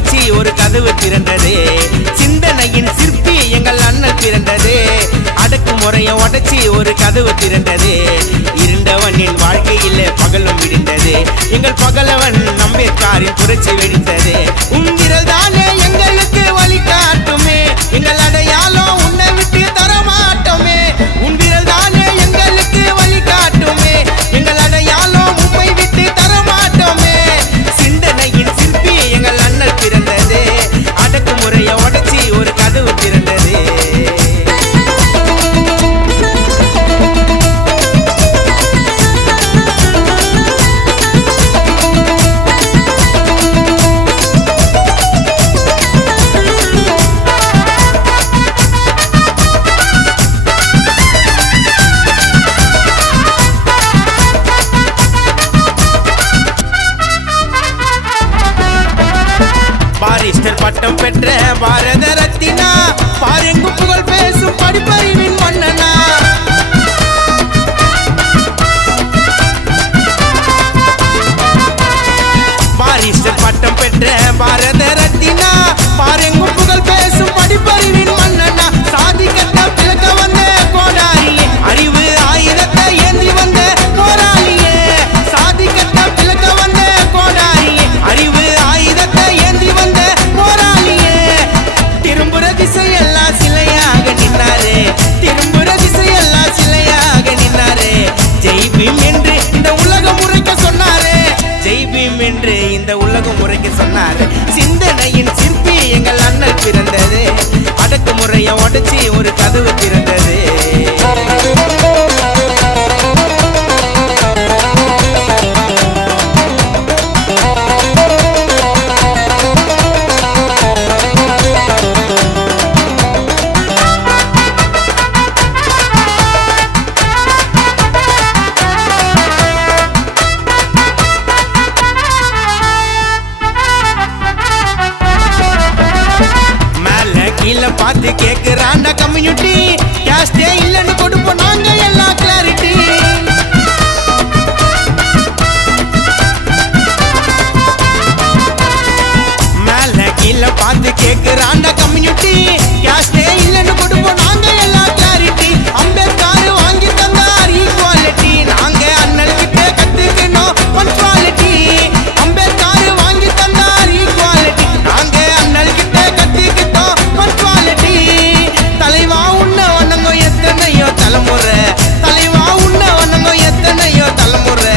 உடைச்சி ஒரு கதவு திறந்தது. சிந்தனையின் சிற்பி எங்கள் அண்ணல் பிறந்தது. அடக்குமுறையை உடைச்சி ஒரு கதவு திறந்தது. இருண்டவனின் வாழ்க்கையில் பகலும் விடிந்தது. எங்கள் பகலவன் அம்பேத்கரின் புரட்சி வெடித்தது. உன்விரல் தானே எங்களுக்கு வழிகாட்டுமே, எங்கள் அடையாளம் உன்னை விட்டு தரமாட்டோமே. உன்விரல் தானே எங்களுக்கு வழிகாட்டுமே, எங்கள் அடையாளம் உம்மை விட்டு தரமாட்டோமே. சிந்தனையின் சிற்பி எங்கள் அண்ணல் பிறந்தது. அடக்குமுறையை உடைச்சி ஒரு கதவு திறந்தது. பாரிஸ்டர் பட்டம் பெற்ற பாரத ரத்தினா, பாரெங்கும் புகழ் பேசும் படிப்பறிவின் மன்னனா. பாரிஸ்டர் பட்டம் பெற்ற பாரத ரத்தினா, பாரெங்கும் புகழ் பேசும் படிப்பறிவின் மன்னனா. சாதி கட்ட பிளக்க வந்த கோடாரியே, அறிவு ஆயுதத்தை ஏந்தி வந்த போராளியே. சாதி கட்ட பிளக்க வந்த கோடாரியே, அறிவு ஆயுதத்தை ஏந்தி வந்த போராளியே. திரும்புற திசையெல்லாம் சிலையாக நின்னாரே, திரும்புற திசையெல்லாம் சிலையாக நின்னாரே. ஜெய் பீம் என்று இந்த உலகம் உரைக்க சொன்னாரே, ஜெய் பீம் என்று இந்த உலகம் உரைக்க சொன்னாரு. சிந்தனையின் சிற்பி எங்கள் அண்ணல் பிறந்தது. அடக்குமுறையை உடைச்சி ஒரு கதவு திறந்தது. கீழே பார்த்து கேட்கிறாண்ட கம்யூனிட்டி, கேஸ்டே இல்லைன்னு கொடுப்போம் நாங்க எல்லாம் கிளாரிட்டி. மேல கீழே பார்த்து கேட்கிறாண்ட கம்யூனிட்டி, கேஸ்டே இல்லைன்னு கொடுப்போம் நாங்க எல்லாம் கிளாரிட்டி. அம்பேத்கர் வாங்கி தந்தார் ஈக்குவாலிட்டி, நாங்க அண்ணல் கிட்ட கத்துக்கணும் பஞ்சுவாலிட்டி. அம்பேத்கர் வாங்கி தந்தார் ஈக்குவாலிட்டி, நாங்க அண்ணல் கிட்ட கத்துக்கிட்டோம் பஞ்சுவாலிட்டி. தலைவா உன்ன வணங்கோ எத்தனையோ தலைமுறை, தலைவா உன்ன வணங்கோ எத்தனையோ தலைமுறை.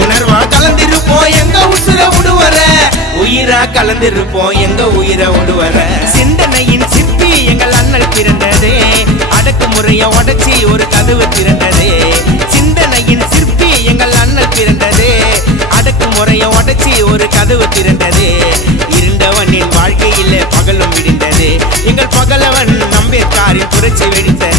உணர்வா கலந்திருப்போம் எங்க உசுர விடுவர, உயிரா கலந்திருப்போம் எங்க உயிரை விடுவர. சிந்தனையின் சிற்பி எங்கள் அண்ணல் பிறந்தது. அடக்குமுறையை உடைச்சி ஒரு கதவு திறந்தது. சிந்தனையின் சிற்பி எங்கள் அண்ணல் பிறந்தது. அடக்குமுறையை உடைச்சி ஒரு கதவு திறந்தது. இருண்டவனின் வாழ்க்கையில் பகலும் விடிந்தது. எங்கள் பகலவன் அம்பேத்கரின் புரட்சி வெடித்தது.